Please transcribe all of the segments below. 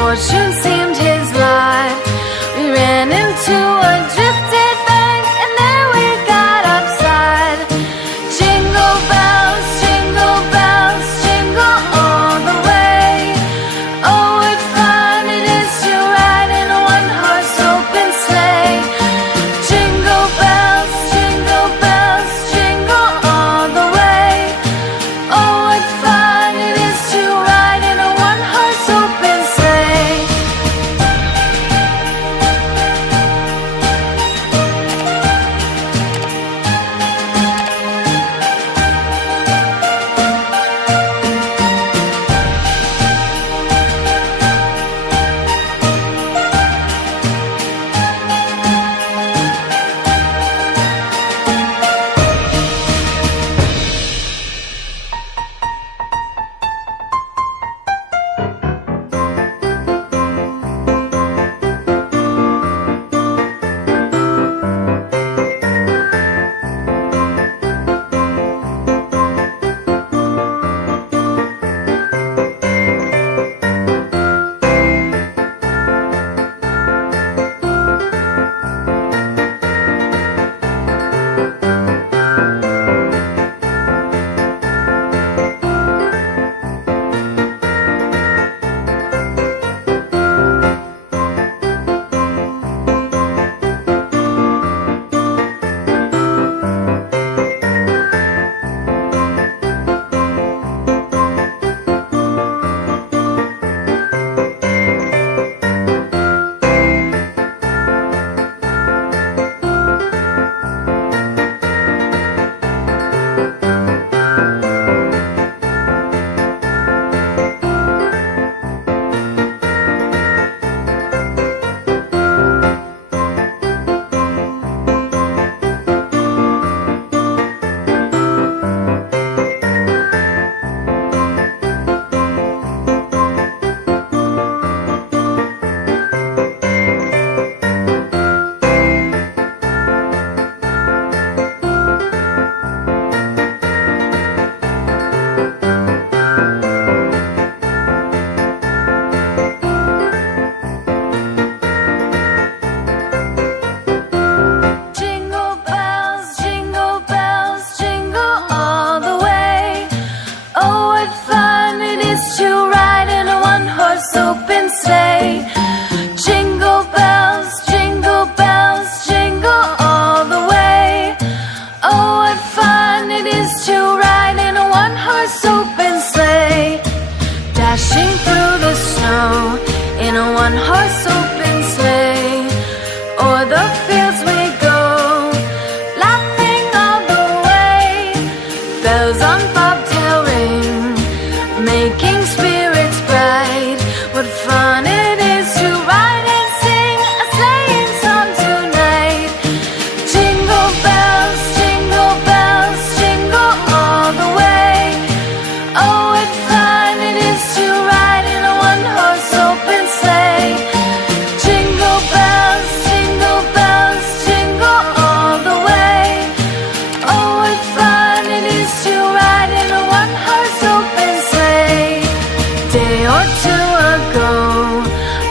misfortune seemed his lot. We ran into a drifted bank, and there we got upside. Jingle bells, jingle all the way. Oh, what fun it is to ride in a one-horse open sleigh. Jingle bells, jingle all the way. Oh, what fun it is to ride in a one-horse open sleigh. Dashing through the snow in a one-horse open sleigh. O'er the fields we go, laughing all the way. Bells on bobtail ring, making spirits bright. What fun it is to ride and sing a sleighing song tonight. Jingle bells, jingle all the way. Oh, what fun it is to ride in a one-horse open sleigh. Jingle bells, jingle all the way. Oh, what fun it is to ride in a one-horse open sleigh. Day or two ago,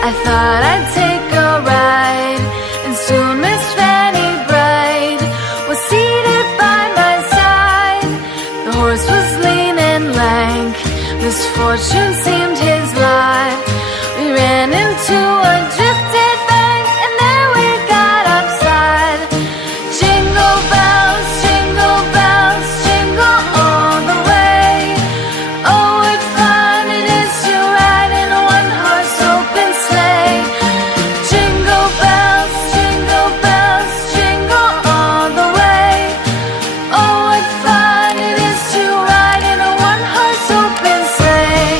I thought I'd take a ride, and soon Miss Fanny Bright was seated by my side. The horse was lean and lank, misfortune seemed his lot. We ran into a drifted bank, and there we got upside. Jingle bells, jingle all the way. Oh, what fun it is to ride in a one-horse open sleigh. Jingle bells, jingle all the way. Oh, what fun it is to ride in a one-horse open sleigh.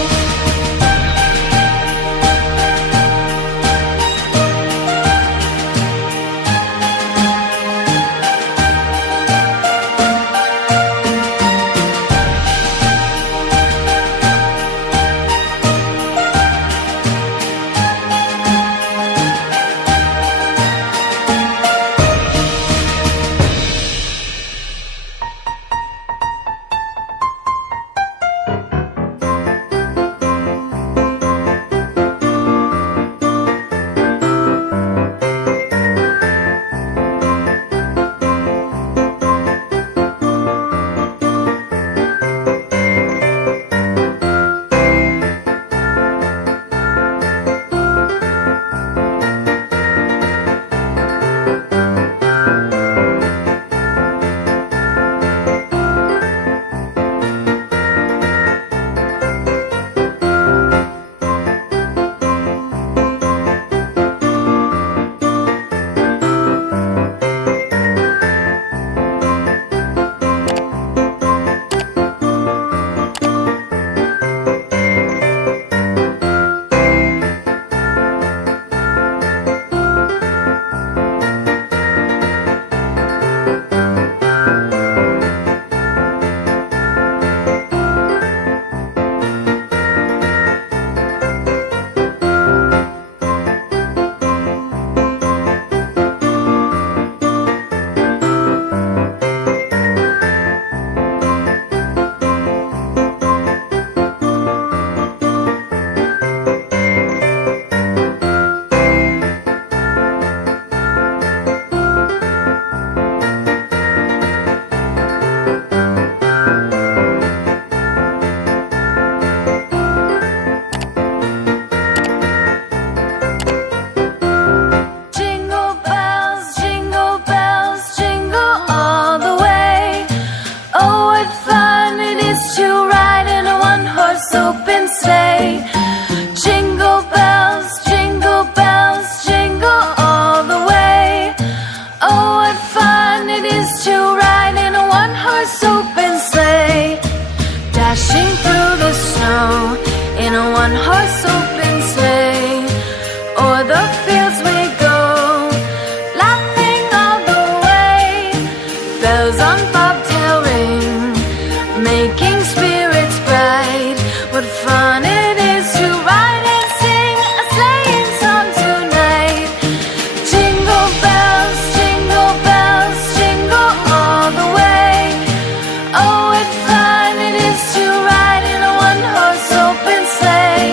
fun it is to ride in a one-horse open sleigh.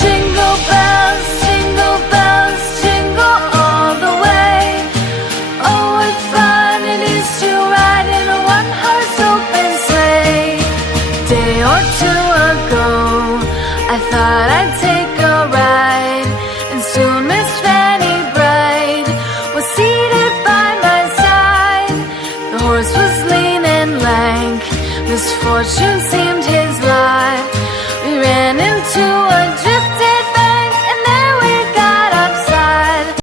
Jingle bells, jingle all the way. Oh, what fun it is to ride in a one-horse open sleigh. Day or two ago, I thought I'd take a ride, and soon Miss Fanny Bright was seated by my side. The horse was lean and lank, misfortune seemed his lot. We ran into a drifting